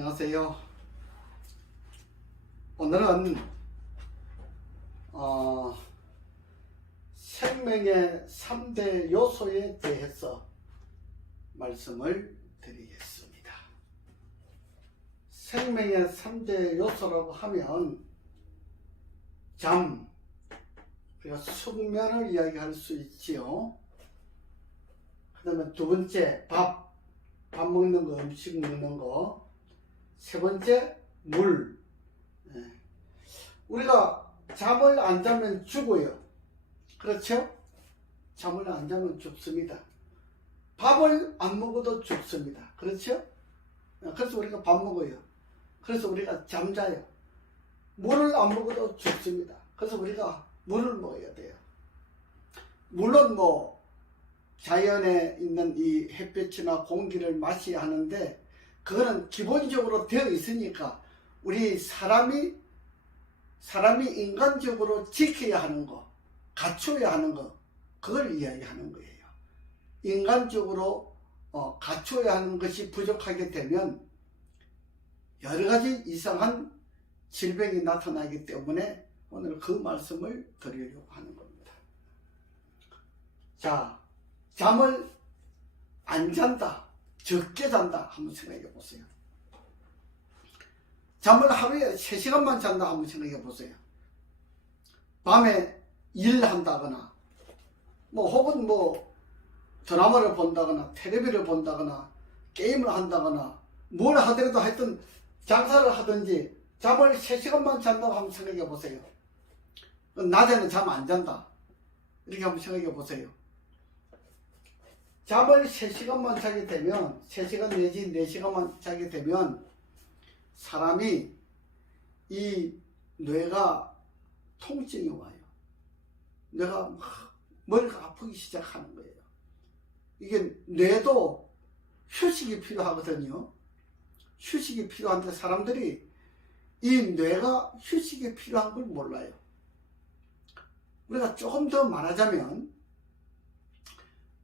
안녕하세요. 오늘은 어, 생명의 3대 요소에 대해서 말씀을 드리겠습니다. 생명의 3대 요소라고 하면 잠, 그리고 숙면을 이야기할 수 있지요. 그 다음에 두 번째 밥, 밥 먹는 거, 음식 먹는 거. 세 번째 물. 예. 우리가 잠을 안 자면 죽어요. 그렇죠? 잠을 안 자면 죽습니다. 밥을 안 먹어도 죽습니다. 그렇죠? 예, 그래서 우리가 밥 먹어요. 그래서 우리가 잠자요. 물을 안 먹어도 죽습니다. 그래서 우리가 물을 먹어야 돼요. 물론 뭐 자연에 있는 이 햇볕이나 공기를 마셔야 하는데 그거는 기본적으로 되어 있으니까 우리 사람이 사람이 인간적으로 지켜야 하는 거, 갖춰야 하는 거, 그걸 이야기하는 거예요. 인간적으로 어, 갖춰야 하는 것이 부족하게 되면 여러 가지 이상한 질병이 나타나기 때문에 오늘 그 말씀을 드리려고 하는 겁니다. 자, 잠을 안 잔다, 적게 잔다 한번 생각해 보세요. 잠을 하루에 3시간만 잔다 한번 생각해 보세요. 밤에 일한다거나 뭐 혹은 뭐 드라마를 본다거나 텔레비를 본다거나 게임을 한다거나 뭘 하더라도 하여튼 장사를 하든지 잠을 3시간만 잔다고 한번 생각해 보세요. 낮에는 잠 안 잔다. 이렇게 한번 생각해 보세요. 잠을 3시간만 자게 되면 3시간 내지 4시간만 자게 되면 사람이 이 뇌가 통증이 와요. 뇌가 막 머리가 아프기 시작하는 거예요. 이게 뇌도 휴식이 필요하거든요. 휴식이 필요한데 사람들이 이 뇌가 휴식이 필요한 걸 몰라요. 우리가 조금 더 말하자면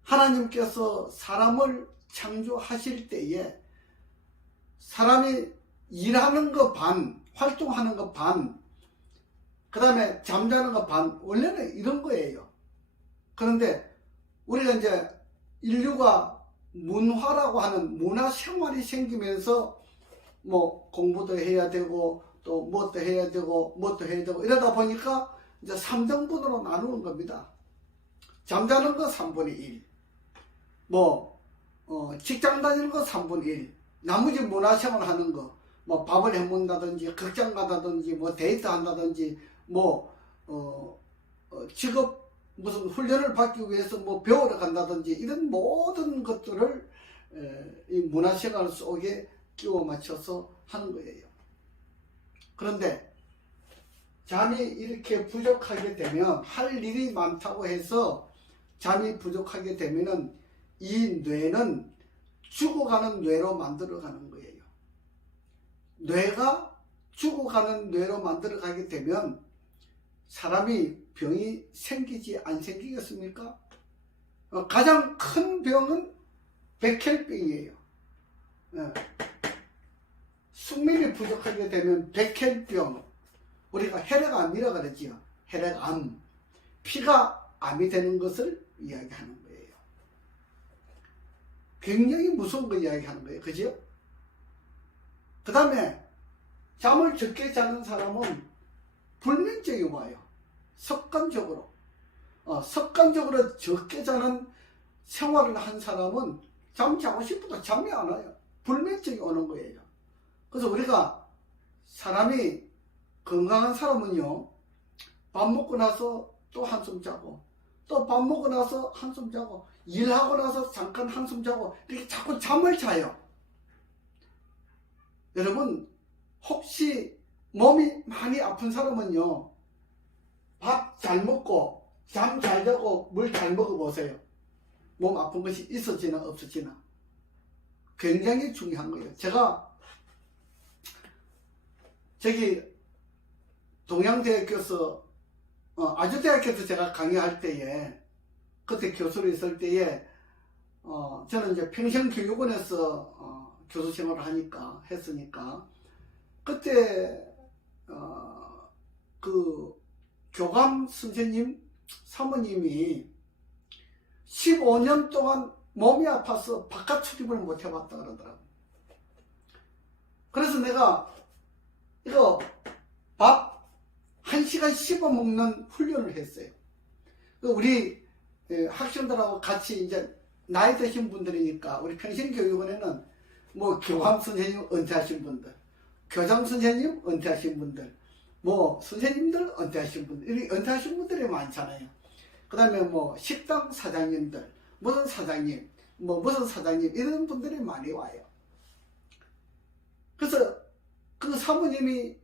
하나님께서 사람을 창조하실 때에 사람이 일하는 거 반, 활동하는 거 반, 그 다음에 잠자는 거 반, 원래는 이런 거예요. 그런데 우리가 이제 인류가 문화라고 하는 문화 생활이 생기면서 뭐 공부도 해야 되고 또 무엇도 해야 되고 무엇도 해야 되고 이러다 보니까 이제 3등분으로 나누는 겁니다. 잠자는 거 3분의 1. 뭐, 어, 직장 다니는 거 3분의 1. 나머지 문화생활 하는 거, 뭐 밥을 해먹는다든지, 극장 가다든지, 뭐 데이트 한다든지, 뭐, 어, 어, 직업 무슨 훈련을 받기 위해서 뭐 배우러 간다든지, 이런 모든 것들을 에, 이 문화생활 속에 끼워 맞춰서 하는 거예요. 그런데 잠이 이렇게 부족하게 되면 할 일이 많다고 해서 잠이 부족하게 되면은 이 뇌는 죽어가는 뇌로 만들어가는 거예요. 뇌가 죽어가는 뇌로 만들어가게 되면 사람이 병이 생기지 안 생기겠습니까? 어, 가장 큰 병은 백혈병이에요. 예. 숙면이 부족하게 되면 백혈병, 우리가 혈액암이라 그러지요. 혈액암, 피가 암이 되는 것을 이야기하는 거예요. 굉장히 무서운 거 이야기하는 거예요. 그죠? 그 다음에 잠을 적게 자는 사람은 불면증이 와요. 습관적으로. 어, 습관적으로 적게 자는 생활을 한 사람은 잠 자고 싶어도 잠이 안 와요. 불면증이 오는 거예요. 그래서 우리가 사람이 건강한 사람은요, 밥 먹고 나서 또 한숨 자고, 또 밥 먹고 나서 한숨 자고, 일하고 나서 잠깐 한숨 자고, 이렇게 자꾸 잠을 자요. 여러분, 혹시 몸이 많이 아픈 사람은요, 밥 잘 먹고, 잠 잘 자고, 물 잘 먹어보세요. 몸 아픈 것이 있어지나 없어지나. 굉장히 중요한 거예요. 제가, 저기, 동양대학교에서, 어, 아주대학교에서 제가 강의할 때에, 그때 교수로 있을 때에, 어, 저는 이제 평생교육원에서, 어, 교수 생활을 하니까 했으니까 그때 어, 그 교감 선생님 사모님이 15년 동안 몸이 아파서 바깥 출입을 못 해봤다 그러더라고. 그래서 내가 이거 밥한 시간 씹어 먹는 훈련을 했어요. 그 우리 예, 학생들하고 같이 이제 나이 드신 분들이니까 우리 평신교육원에는 뭐 교감 선생님 은퇴하신 분들, 교장 선생님 은퇴하신 분들, 뭐 선생님들 은퇴하신 분들, 이렇게 은퇴하신 분들이 많잖아요. 그 다음에 뭐 식당 사장님들, 무슨 사장님, 뭐 무슨 사장님 이런 분들이 많이 와요. 그래서 그 사모님이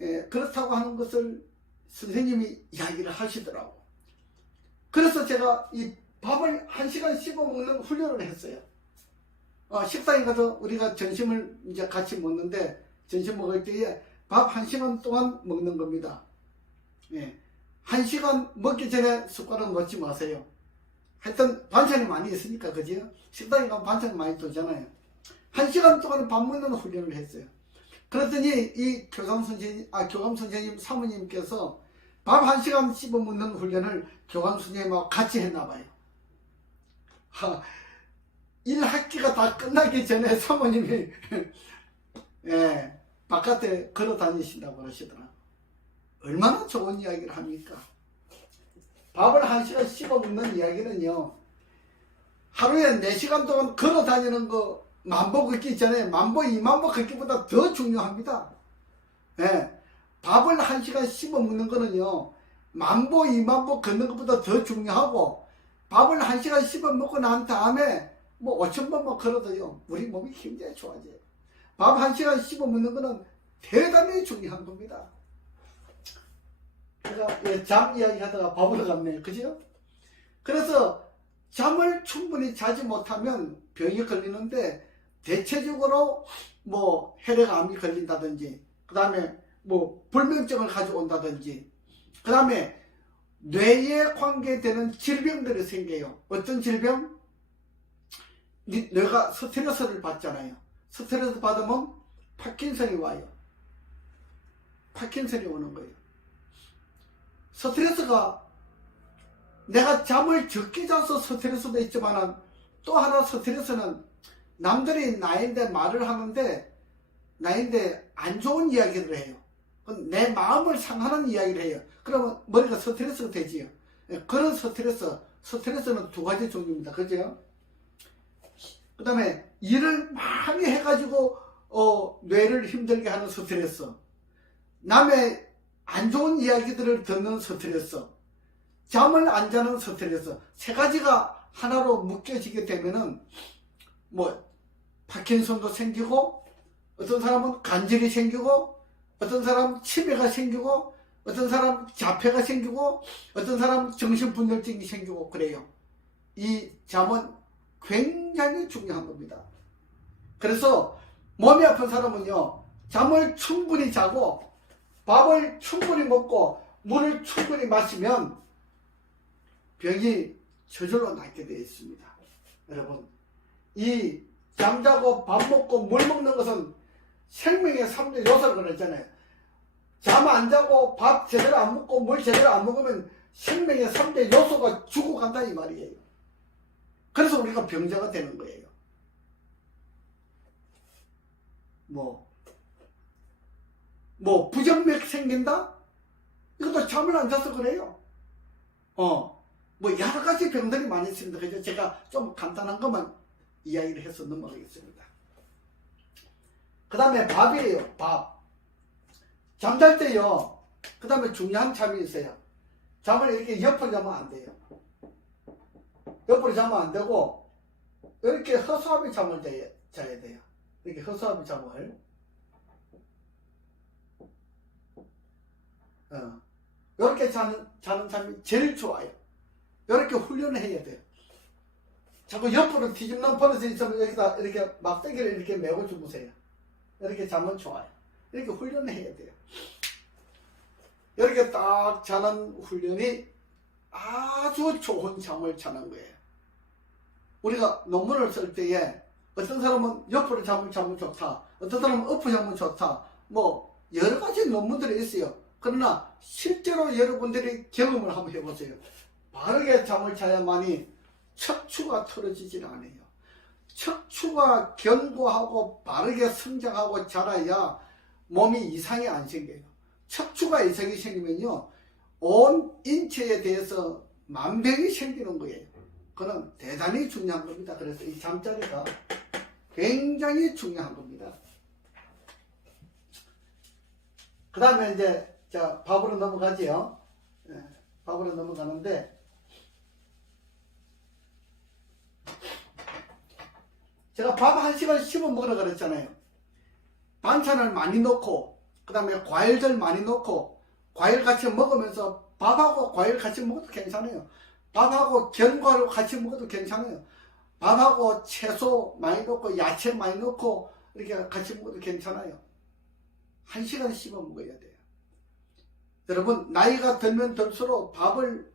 예, 그렇다고 하는 것을 선생님이 이야기를 하시더라고. 그래서 제가 이 밥을 한 시간 씹어 먹는 훈련을 했어요. 어, 식당에 가서 우리가 점심을 이제 같이 먹는데 점심 먹을 때에 밥 한 시간 동안 먹는 겁니다. 예. 한 시간 먹기 전에 숟가락 놓지 마세요. 하여튼 반찬이 많이 있으니까 그죠? 식당에 가면 반찬이 많이 돌잖아요. 한 시간 동안 밥 먹는 훈련을 했어요. 그랬더니 이 교감 선생님, 아 교감 선생님 사모님께서 밥 한 시간 씹어 먹는 훈련을 교감 선생님하고 같이 했나 봐요. 하, 일 학기가 다 끝나기 전에 사모님이 예, 바깥에 걸어 다니신다고 그러시더라. 얼마나 좋은 이야기를 합니까? 밥을 한 시간 씹어 먹는 이야기는요. 하루에 4시간 동안 걸어 다니는 거 만보 걷기 전에 만보, 이만보 걷기보다 더 중요합니다. 예. 밥을 한 시간 씹어 먹는 거는요. 만보, 이만보 걷는 것보다 더 중요하고 밥을 한 시간 씹어 먹고 난 다음에 뭐 5천 번만 걸어도요. 우리 몸이 굉장히 좋아져요. 밥 한 시간 씹어 먹는 거는 대단히 중요한 겁니다. 제가 예, 잠 이야기 하다가 밥으로 갔네요. 그죠? 그래서 잠을 충분히 자지 못하면 병이 걸리는데 대체적으로 뭐 혈액암이 걸린다든지 그 다음에 뭐 불면증을 가져온다든지 그 다음에 뇌에 관계되는 질병들이 생겨요. 어떤 질병? 니- 뇌가 스트레스를 받잖아요. 스트레스 받으면 파킨슨이 와요. 파킨슨이 오는 거예요. 스트레스가 내가 잠을 적게 자서 스트레스도 있지만 또 하나 스트레스는 남들이 나인데 말을 하는데 나인데 안 좋은 이야기를 해요. 내 마음을 상하는 이야기를 해요. 그러면 머리가 스트레스가 되지요. 예, 그런 스트레스, 스트레스는 두 가지 종류입니다. 그죠? 그 다음에 일을 많이 해가지고 어, 뇌를 힘들게 하는 스트레스. 남의 안 좋은 이야기들을 듣는 스트레스. 잠을 안 자는 스트레스. 세 가지가 하나로 묶여지게 되면은 뭐 파킨손도 생기고 어떤 사람은 간질이 생기고 어떤 사람은 치매가 생기고 어떤 사람 자폐가 생기고 어떤 사람 정신분열증이 생기고 그래요. 이 잠은 굉장히 중요한 겁니다. 그래서 몸이 아픈 사람은요 잠을 충분히 자고 밥을 충분히 먹고 물을 충분히 마시면 병이 저절로 낫게 되어 있습니다. 여러분 이 잠자고 밥 먹고 물 먹는 것은 생명의 3대 요소라고 그랬잖아요. 잠 안 자고 밥 제대로 안 먹고 물 제대로 안 먹으면 생명의 3대 요소가 죽어간다 이 말이에요. 그래서 우리가 병자가 되는 거예요. 뭐, 뭐, 부정맥 생긴다? 이것도 잠을 안 자서 그래요. 어, 뭐, 여러 가지 병들이 많이 있습니다. 그죠? 제가 좀 간단한 것만 이야기를 해서 넘어가겠습니다. 그 다음에 밥이에요, 밥. 잠잘 때요, 그 다음에 중요한 잠이 있어요. 잠을 이렇게 옆으로 자면 안 돼요. 옆으로 자면 안 되고, 이렇게 허수아비 잠을 자야, 자야 돼요. 이렇게 허수아비 잠을. 어. 이렇게 자는, 자는 잠이 제일 좋아요. 이렇게 훈련을 해야 돼요. 자꾸 옆으로 뒤집는 버릇이 있으면 여기다 이렇게 막대기를 이렇게 메고 주무세요. 이렇게 자면 좋아요. 이렇게 훈련을 해야 돼요. 이렇게 딱 자는 훈련이 아주 좋은 잠을 자는 거예요. 우리가 논문을 쓸 때에 어떤 사람은 옆으로 잡으면 잡으면 좋다. 어떤 사람은 엎어 잡으면 좋다. 뭐 여러 가지 논문들이 있어요. 그러나 실제로 여러분들이 경험을 한번 해보세요. 바르게 잠을 자야만이 척추가 틀어지질 않아요. 척추가 견고하고 바르게 성장하고 자라야 몸이 이상이 안 생겨요. 척추가 이상이 생기면요, 온 인체에 대해서 만병이 생기는 거예요. 그는 대단히 중요한 겁니다. 그래서 이 잠자리가 굉장히 중요한 겁니다. 그 다음에 이제, 자, 밥으로 넘어가지요. 예, 밥으로 넘어가는데, 제가 밥한 시간 씹어 먹으라 그랬잖아요. 반찬을 많이 넣고, 그 다음에 과일들 많이 넣고, 과일 같이 먹으면서 밥하고 과일 같이 먹어도 괜찮아요. 밥하고 견과류 같이 먹어도 괜찮아요. 밥하고 채소 많이 넣고, 야채 많이 넣고, 이렇게 같이 먹어도 괜찮아요. 한 시간 씹어 먹어야 돼요. 여러분, 나이가 들면 들수록 밥을,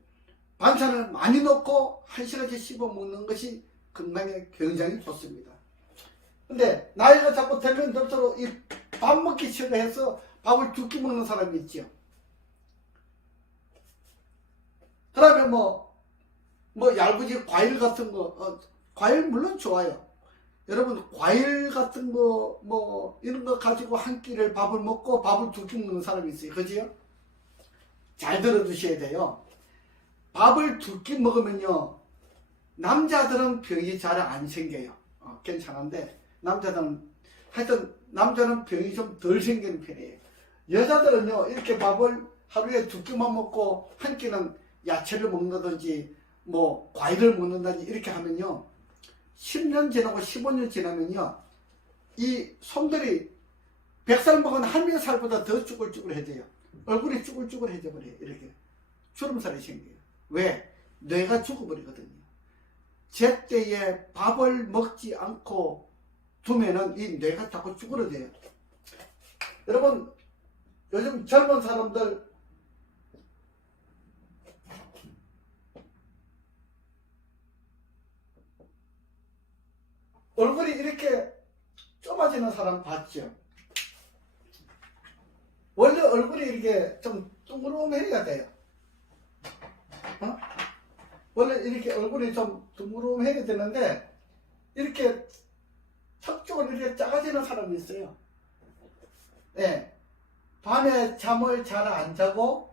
반찬을 많이 넣고, 한 시간씩 씹어 먹는 것이 건강에 굉장히 좋습니다. 근데 나이가 자꾸 들면 들수록 이 밥 먹기 싫어해서 밥을 두 끼 먹는 사람이 있죠. 그 다음에 뭐, 뭐 얇은지 과일 같은 거, 어, 과일 물론 좋아요. 여러분, 과일 같은 거, 뭐, 이런 거 가지고 한 끼를 밥을 먹고 밥을 두 끼 먹는 사람이 있어요. 그지요? 잘 들어두셔야 돼요. 밥을 두 끼 먹으면요, 남자들은 병이 잘 안 생겨요. 어, 괜찮은데 남자들은 하여튼 남자는 병이 좀 덜 생기는 편이에요. 여자들은요 이렇게 밥을 하루에 두 끼만 먹고 한 끼는 야채를 먹는다든지 뭐 과일을 먹는다든지 이렇게 하면요 10년 지나고 15년 지나면요 이 손들이 100살 먹은 한몇살보다 더 쭈글쭈글해져요. 얼굴이 쭈글쭈글해져 버려요. 이렇게 주름살이 생겨요. 왜? 뇌가 죽어버리거든요. 제때에 밥을 먹지 않고 두면은 이 뇌가 자꾸 쭈그러져요. 여러분, 요즘 젊은 사람들 얼굴이 이렇게 좁아지는 사람 봤죠? 원래 얼굴이 이렇게 좀 둥그름해야 돼요. 어? 원래 이렇게 얼굴이 좀 둥그름해야 되는데 이렇게 턱 쪽으로 이렇게 작아지는 사람이 있어요. 예. 밤에 잠을 잘 안 자고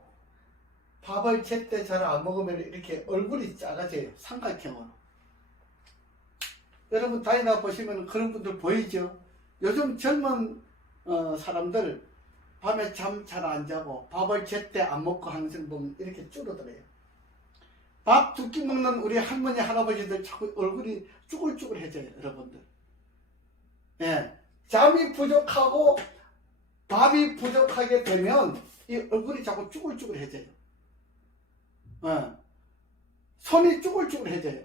밥을 제때 잘 안 먹으면 이렇게 얼굴이 작아져요. 삼각형으로. 여러분 다이나 보시면 그런 분들 보이죠? 요즘 젊은 어, 사람들 밤에 잠 잘 안 자고 밥을 제때 안 먹고 하는 생 보면 이렇게 줄어들어요. 밥 두 끼 먹는 우리 할머니 할아버지들 자꾸 얼굴이 쭈글쭈글해져요 여러분들. 예, 잠이 부족하고 밥이 부족하게 되면 이 얼굴이 자꾸 쭈글쭈글해져요. 예, 손이 쭈글쭈글해져요.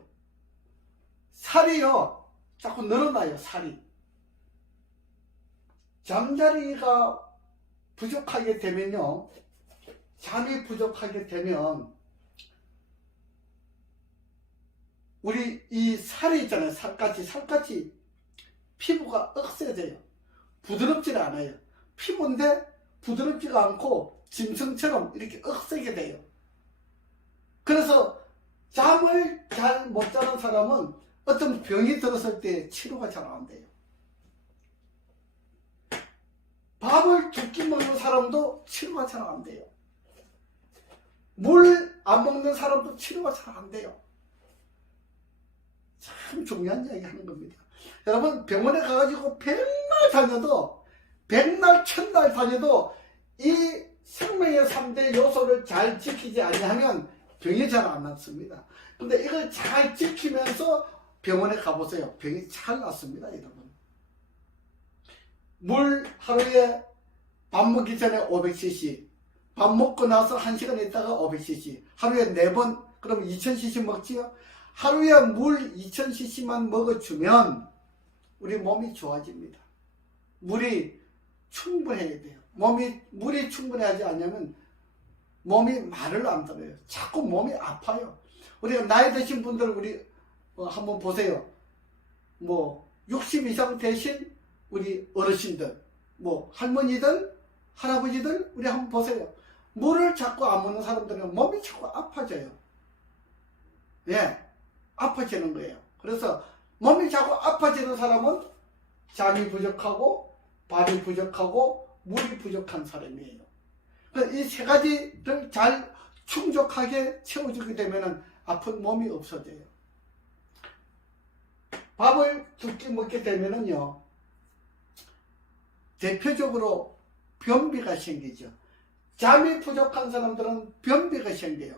살이요. 자꾸 늘어나요 살이. 잠자리가 부족하게 되면요. 잠이 부족하게 되면 우리 이 살이 있잖아요. 살갗이, 살갗이 피부가 억세져요. 부드럽지 않아요. 피부인데 부드럽지가 않고 짐승처럼 이렇게 억세게 돼요. 그래서 잠을 잘 못 자는 사람은 어떤 병이 들었을 때 치료가 잘 안 돼요. 밥을 두 끼 먹는 사람도 치료가 잘 안 돼요. 물 안 먹는 사람도 치료가 잘 안 돼요. 참 중요한 이야기 하는 겁니다. 여러분 병원에 가가지고 백날 다녀도 백날 천날 다녀도 이 생명의 3대 요소를 잘 지키지 아니하면 병이 잘 안 낫습니다. 근데 이걸 잘 지키면서 병원에 가보세요. 병이 잘 낫습니다, 여러분. 물 하루에 밥 먹기 전에 500cc, 밥 먹고 나서 1시간 있다가 500cc, 하루에 4번, 그럼 2000cc 먹지요? 하루에 물 2000cc만 먹어주면 우리 몸이 좋아집니다. 물이 충분해야 돼요. 몸이, 물이 충분하지 않으면 몸이 말을 안 들어요. 자꾸 몸이 아파요. 우리가 나이 드신 분들 우리 어, 한번 보세요. 뭐 60 이상 되신 우리 어르신들, 뭐 할머니들, 할아버지들 우리 한번 보세요. 물을 자꾸 안 먹는 사람들은 몸이 자꾸 아파져요. 예, 아파지는 거예요. 그래서 몸이 자꾸 아파지는 사람은 잠이 부족하고 발이 부족하고 물이 부족한 사람이에요. 이 세 가지를 잘 충족하게 채워주게 되면 아픈 몸이 없어져요. 밥을 두 끼 먹게 되면은요, 대표적으로 변비가 생기죠. 잠이 부족한 사람들은 변비가 생겨요.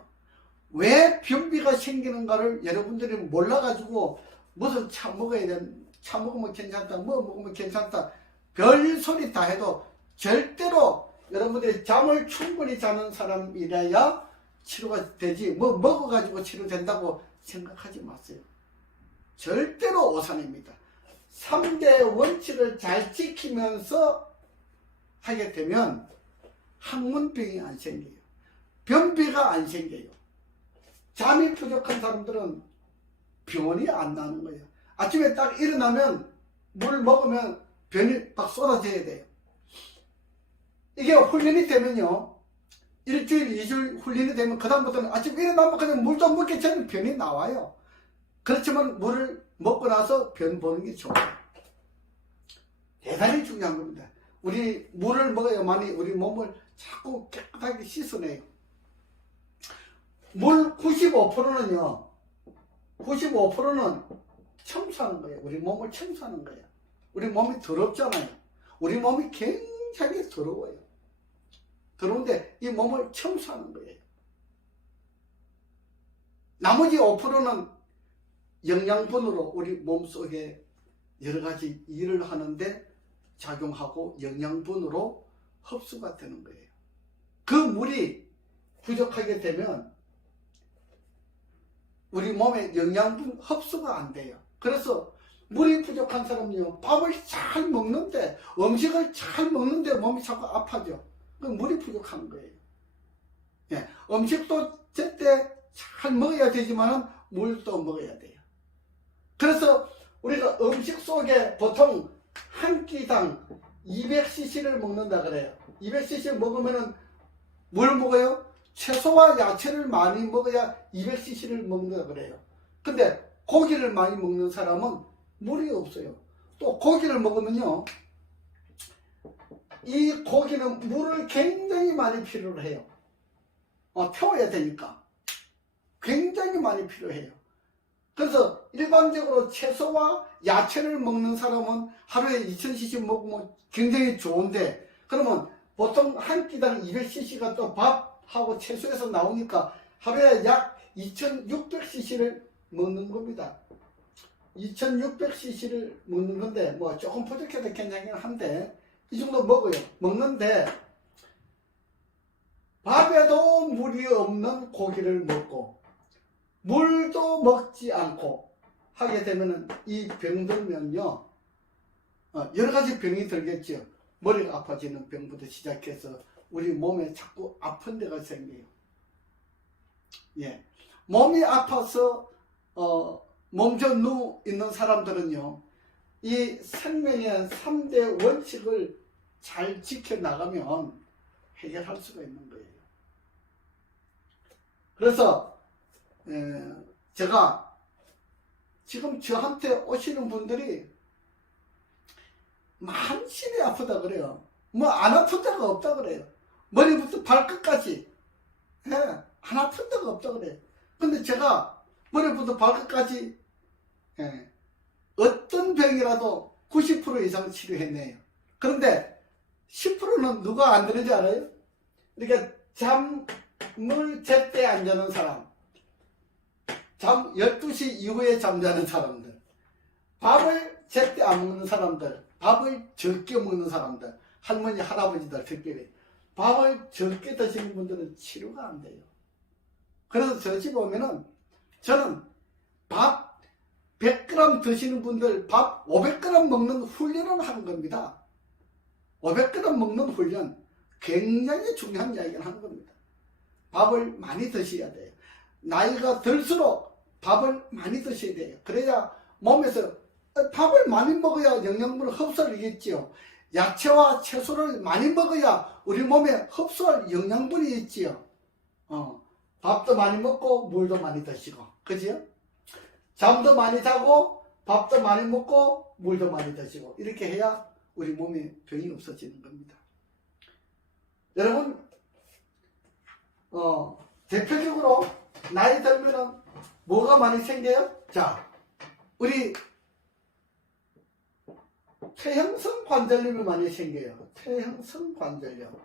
왜 변비가 생기는가를 여러분들이 몰라가지고 무슨 차 먹어야 돼, 차 먹으면 괜찮다, 뭐 먹으면 괜찮다, 별 소리 다 해도 절대로 여러분들이 잠을 충분히 자는 사람이라야 치료가 되지, 뭐 먹어가지고 치료된다고 생각하지 마세요. 절대로 오산입니다. 3대 원칙을 잘 지키면서 하게 되면 항문병이 안 생겨요. 변비가 안 생겨요. 잠이 부족한 사람들은 병원이 안 나는 거예요. 아침에 딱 일어나면 물 먹으면 변이 막 쏟아져야 돼요. 이게 훈련이 되면요. 일주일, 이주일 훈련이 되면 그다음부터는 아침 일어나면 그냥 물 좀 먹기 전에 변이 나와요. 그렇지만 물을 먹고 나서 변 보는 게 좋아요. 대단히 중요한 겁니다. 우리 물을 먹어야만이 우리 몸을 자꾸 깨끗하게 씻어내요. 물 95%는요, 95%는 청소하는 거예요. 우리 몸을 청소하는 거예요. 우리 몸이 더럽잖아요. 우리 몸이 굉장히 더러워요. 더러운데 이 몸을 청소하는 거예요. 나머지 5%는 영양분으로 우리 몸 속에 여러 가지 일을 하는데 작용하고 영양분으로 흡수가 되는 거예요. 그 물이 부족하게 되면 우리 몸에 영양분 흡수가 안 돼요. 그래서 물이 부족한 사람은요, 밥을 잘 먹는데, 음식을 잘 먹는데 몸이 자꾸 아파져. 그 물이 부족한 거예요. 예, 음식도 제때 잘 먹어야 되지만 물도 먹어야 돼요. 그래서 우리가 음식 속에 보통 한 끼당 200cc를 먹는다 그래요. 200cc 먹으면은 뭘 먹어요? 채소와 야채를 많이 먹어야 200cc를 먹는다 그래요. 근데 고기를 많이 먹는 사람은 물이 없어요. 또 고기를 먹으면요. 이 고기는 물을 굉장히 많이 필요로 해요. 어, 태워야 되니까. 굉장히 많이 필요해요. 그래서 일반적으로 채소와 야채를 먹는 사람은 하루에 2000cc 먹으면 굉장히 좋은데 그러면 보통 한 끼당 200cc가 또 밥 하고 채소에서 나오니까 하루에 약 2600cc를 먹는 겁니다. 2600cc를 먹는 건데 뭐 조금 부족해도 괜찮긴 한데 이 정도 먹어요. 먹는데 밥에도 물이 없는 고기를 먹고 물도 먹지 않고 하게 되면은 이 병들면요 어, 여러 가지 병이 들겠죠. 머리가 아파지는 병부터 시작해서 우리 몸에 자꾸 아픈 데가 생겨요. 예, 몸이 아파서 어, 몸져 누워 있는 사람들은요 이 생명의 3대 원칙을 잘 지켜나가면 해결할 수가 있는 거예요. 그래서 에, 제가 지금 저한테 오시는 분들이 만신이 아프다 그래요. 뭐 안 아픈 데가 없다 그래요. 머리부터 발끝까지 예, 안 아픈 데가 없다 그래요. 근데 제가 머리부터 발끝까지 예, 어떤 병이라도 90% 이상 치료했네요. 그런데 10%는 누가 안 되는지 알아요? 그러니까 잠을 제때 안 자는 사람, 잠 12시 이후에 잠자는 사람들, 밥을 제때 안 먹는 사람들, 밥을 적게 먹는 사람들, 할머니, 할아버지들 특별히 밥을 적게 드시는 분들은 치료가 안 돼요. 그래서 저집 오면은 저는 밥 100g 드시는 분들 밥 500g 먹는 훈련을 하는 겁니다. 500g 먹는 훈련 굉장히 중요한 이야기를 하는 겁니다. 밥을 많이 드셔야 돼요. 나이가 들수록 밥을 많이 드셔야 돼요. 그래야 몸에서 밥을 많이 먹어야 영양분을 흡수하겠지요. 야채와 채소를 많이 먹어야 우리 몸에 흡수할 영양분이 있지요. 어, 밥도 많이 먹고 물도 많이 드시고, 그지요? 잠도 많이 자고 밥도 많이 먹고 물도 많이 드시고 이렇게 해야 우리 몸에 병이 없어지는 겁니다. 여러분, 어, 대표적으로 나이 들면은 뭐가 많이 생겨요? 자, 우리 퇴행성 관절염이 많이 생겨요. 퇴행성 관절염.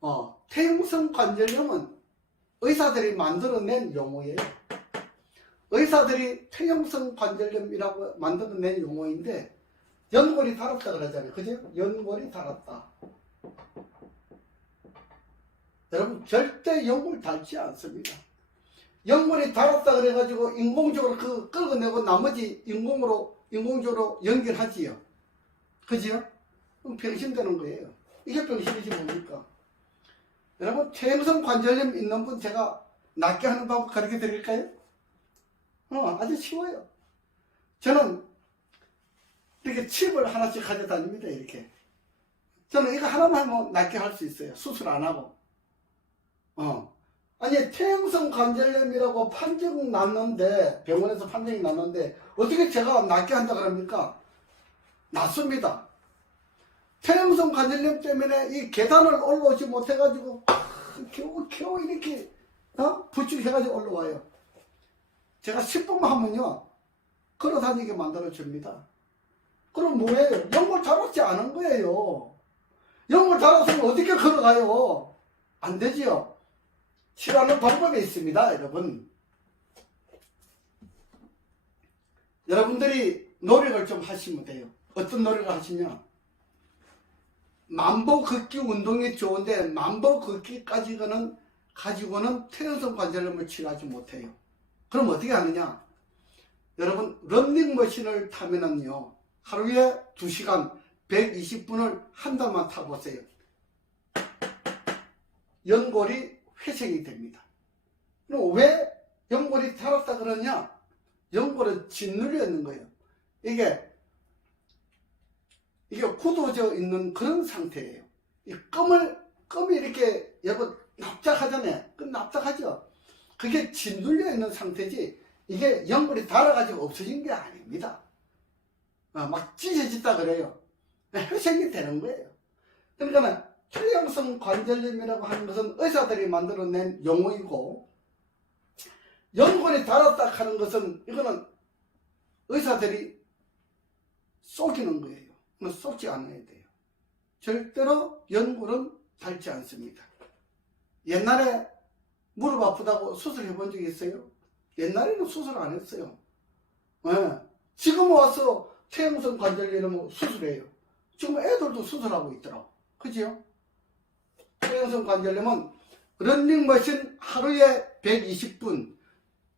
어, 퇴행성 관절염은 의사들이 만들어낸 용어예요. 의사들이 퇴행성 관절염이라고 만들어낸 용어인데 연골이 닳았다 그러잖아요. 그죠? 연골이 닳았다. 여러분 절대 연골 닳지 않습니다. 연골이 닳았다 그래가지고 인공적으로 그 끌어내고 나머지 인공으로 인공적으로 연결하지요. 그지요? 그럼 병신되는 거예요. 이게 병신이지 뭡니까? 여러분 퇴행성 관절염 있는 분 제가 낫게 하는 방법 가르쳐 드릴까요? 어, 아주 쉬워요. 저는 이렇게 칩을 하나씩 가져다닙니다. 이렇게. 저는 이거 하나만 하면 낫게 할 수 있어요. 수술 안 하고. 어. 아니 퇴행성 관절염이라고 판정 났는데 병원에서 판정이 났는데 어떻게 제가 낫게 한다 그럽니까? 낫습니다. 퇴행성 관절염 때문에 이 계단을 올라오지 못해가지고 겨우 겨우 이렇게 어? 부축해가지고 올라와요. 제가 10분만 하면요 걸어 다니게 만들어 줍니다. 그럼 뭐예요? 연골 자랐지 않은 거예요. 연골 자랐으면 어떻게 걸어가요? 안 되지요. 치료하는 방법이 있습니다, 여러분. 여러분들이 노력을 좀 하시면 돼요. 어떤 노력을 하시냐? 만보 걷기 운동이 좋은데 만보 걷기까지는 가지고는 퇴행성 관절염을 치료하지 못해요. 그럼 어떻게 하느냐? 여러분 런닝머신을 타면은요 하루에 2시간 120분을 한 달만 타보세요. 연골이 회생이 됩니다. 그럼 왜 연골이 닳았다 그러냐? 연골은 짓눌려 있는 거예요. 이게 이게 굳어져 있는 그런 상태예요. 이 껌을 껌이 이렇게 여러분 납작하잖아요. 그 납작하죠. 그게 짓눌려 있는 상태지 이게 연골이 닳아가지고 없어진 게 아닙니다. 어, 막 찢어졌다 그래요. 회생이 되는 거예요. 그러니까 퇴행성 관절염이라고 하는 것은 의사들이 만들어낸 용어이고 연골이 닳았다 하는 것은 이거는 의사들이 속이는 거예요. 쏟지 않아야 돼요. 절대로 연골은 닳지 않습니다. 옛날에 무릎 아프다고 수술해 본적 있어요? 옛날에는 수술 안 했어요. 예. 지금 와서 퇴행성 관절염 수술해요. 지금 애들도 수술하고 있더라고. 그지요? 퇴행성 관절염은 런닝머신 하루에 120분.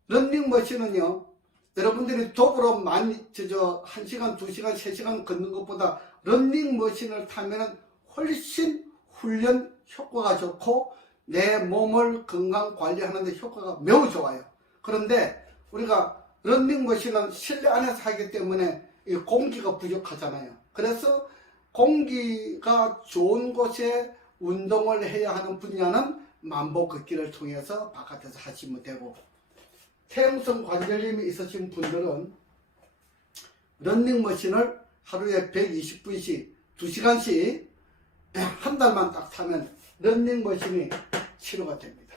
런닝머신은요, 여러분들이 도보로 많이, 저, 저, 1시간, 2시간, 3시간 걷는 것보다 런닝머신을 타면은 훨씬 훈련 효과가 좋고 내 몸을 건강 관리하는 데 효과가 매우 좋아요. 그런데 우리가 런닝머신은 실내 안에서 하기 때문에 이 공기가 부족하잖아요. 그래서 공기가 좋은 곳에 운동을 해야 하는 분야는 만보 걷기를 통해서 바깥에서 하시면 되고 퇴행성 관절염이 있으신 분들은 런닝머신을 하루에 120분씩 2시간씩 한 달만 딱 타면 런닝머신이 치료가 됩니다.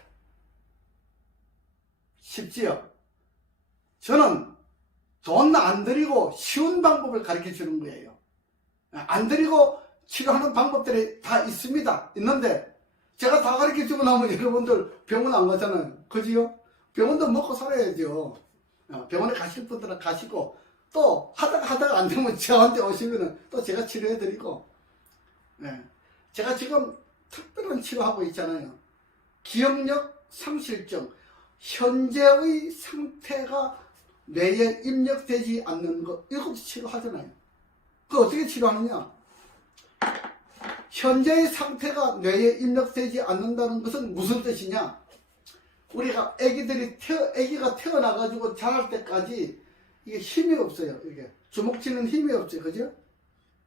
쉽지요? 저는 돈 안 들이고 쉬운 방법을 가르쳐 주는 거예요. 안 들이고 치료하는 방법들이 다 있습니다. 있는데 제가 다 가르쳐 주고 나면 여러분들 병원 안 가잖아요. 그지요? 병원도 먹고 살아야죠. 어, 병원에 가실 분들은 가시고 또 하다가 하다가 안 되면 저한테 오시면은 또 제가 치료해 드리고 네. 제가 지금 특별한 치료하고 있잖아요. 기억력 상실증 현재의 상태가 뇌에 입력되지 않는 거 이것도 치료하잖아요. 그 어떻게 치료하느냐? 현재의 상태가 뇌에 입력되지 않는다는 것은 무슨 뜻이냐? 우리가 아기들이 태어, 아기가 태어나가지고 자랄 때까지 이게 힘이 없어요. 이게 주먹치는 힘이 없어요. 그죠?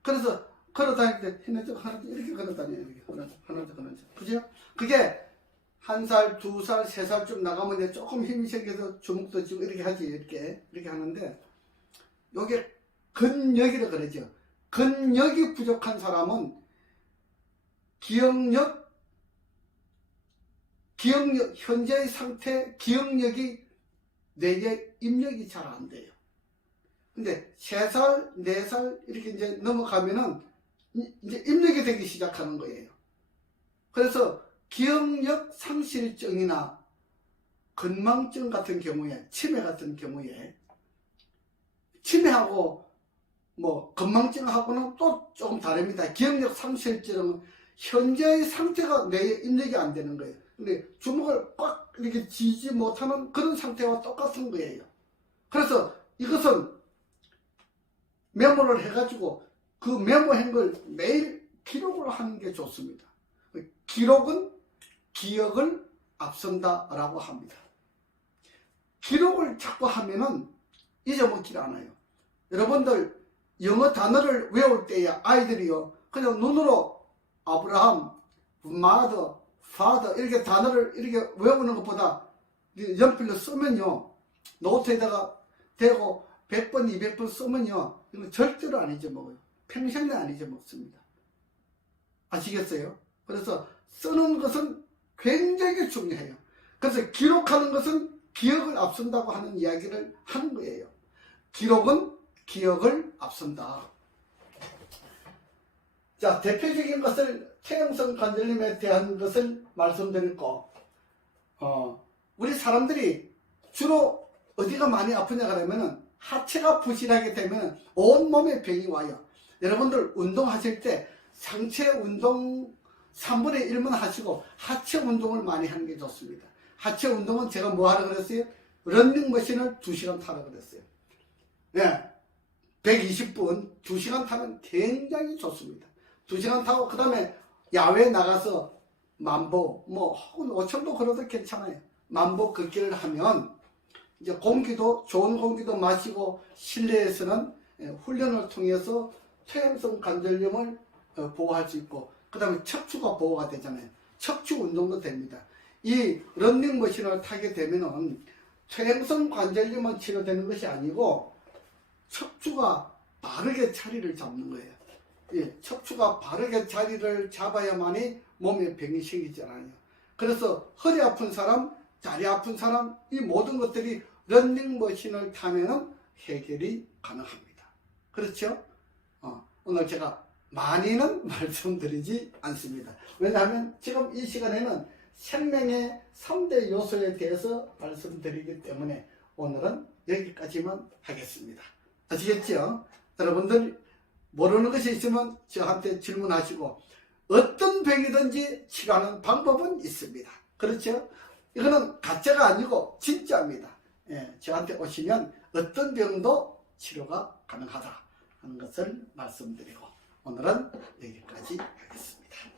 그래서 걸어 다닐 때 하나씩 하나씩 이렇게 걸어 다녀요. 이렇게 하나씩 하나씩 하나씩. 그죠? 그게 한 살, 두 살, 세 살쯤 나가면 이제 조금 힘이 생겨서 주먹도 쥐고 이렇게 하지. 이렇게 이렇게 하는데 요게 근력이라 그러죠. 근력이 부족한 사람은 기억력, 기억력, 현재의 상태, 기억력이 뇌에 입력이 잘 안 돼요. 근데 세 살, 네살 이렇게 이제 넘어가면은 이- 이제 입력이 되기 시작하는 거예요. 그래서 기억력 상실증이나 건망증 같은 경우에, 치매 같은 경우에 치매하고 뭐 건망증하고는 또 조금 다릅니다. 기억력 상실증은 현재의 상태가 뇌에 입력이 안 되는 거예요. 근데 주먹을 꽉 이렇게 쥐지 못하는 그런 상태와 똑같은 거예요. 그래서 이것은 메모를 해가지고 그 메모한 걸 매일 기록을 하는 게 좋습니다. 기록은 기억을 앞선다라고 합니다. 기록을 자꾸 하면은 잊어먹질 않아요. 여러분들 영어 단어를 외울 때에 아이들이요 그냥 눈으로 아브라함, 마더, 파더 이렇게 단어를 이렇게 외우는 것보다 이 연필로 쓰면요 노트에다가 대고 100번, 200번 쓰면요 이건 절대로 안 잊어먹어요. 평생에 안 잊어먹습니다. 아시겠어요? 그래서 쓰는 것은 굉장히 중요해요. 그래서 기록하는 것은 기억을 앞선다고 하는 이야기를 하는 거예요. 기록은 기억을 앞선다. 자, 대표적인 것을 퇴행성 관절염에 대한 것을 말씀드렸고, 어, 우리 사람들이 주로 어디가 많이 아프냐 그러면은 하체가 부실하게 되면 온몸에 병이 와요. 여러분들 운동하실 때 상체 운동 3분의 1만 하시고 하체 운동을 많이 하는 게 좋습니다. 하체 운동은 제가 뭐 하라 그랬어요? 런닝머신을 2시간 타라 그랬어요. 네. 120분 2시간 타면 굉장히 좋습니다. 2시간 타고 그 다음에 야외 나가서 만보 뭐 혹은 5천보 걸어도 괜찮아요. 만보 걷기를 하면 이제 공기도 좋은 공기도 마시고 실내에서는 예, 훈련을 통해서 퇴행성 관절염을 어, 보호할 수 있고 그 다음에 척추가 보호가 되잖아요. 척추 운동도 됩니다. 이 런닝머신을 타게 되면은 퇴행성 관절염만 치료되는 것이 아니고 척추가 바르게 자리를 잡는 거예요. 예, 척추가 바르게 자리를 잡아야만이 몸에 병이 생기잖아요. 그래서 허리 아픈 사람, 다리 아픈 사람, 이 모든 것들이 런닝머신을 타면은 해결이 가능합니다. 그렇죠? 어, 오늘 제가 많이는 말씀드리지 않습니다. 왜냐하면 지금 이 시간에는 생명의 3대 요소에 대해서 말씀드리기 때문에 오늘은 여기까지만 하겠습니다. 아시겠죠? 여러분들 모르는 것이 있으면 저한테 질문하시고 어떤 병이든지 치료하는 방법은 있습니다. 그렇죠? 이거는 가짜가 아니고 진짜입니다. 예, 저한테 오시면 어떤 병도 치료가 가능하다 하는 것을 말씀드리고 오늘은 여기까지 하겠습니다.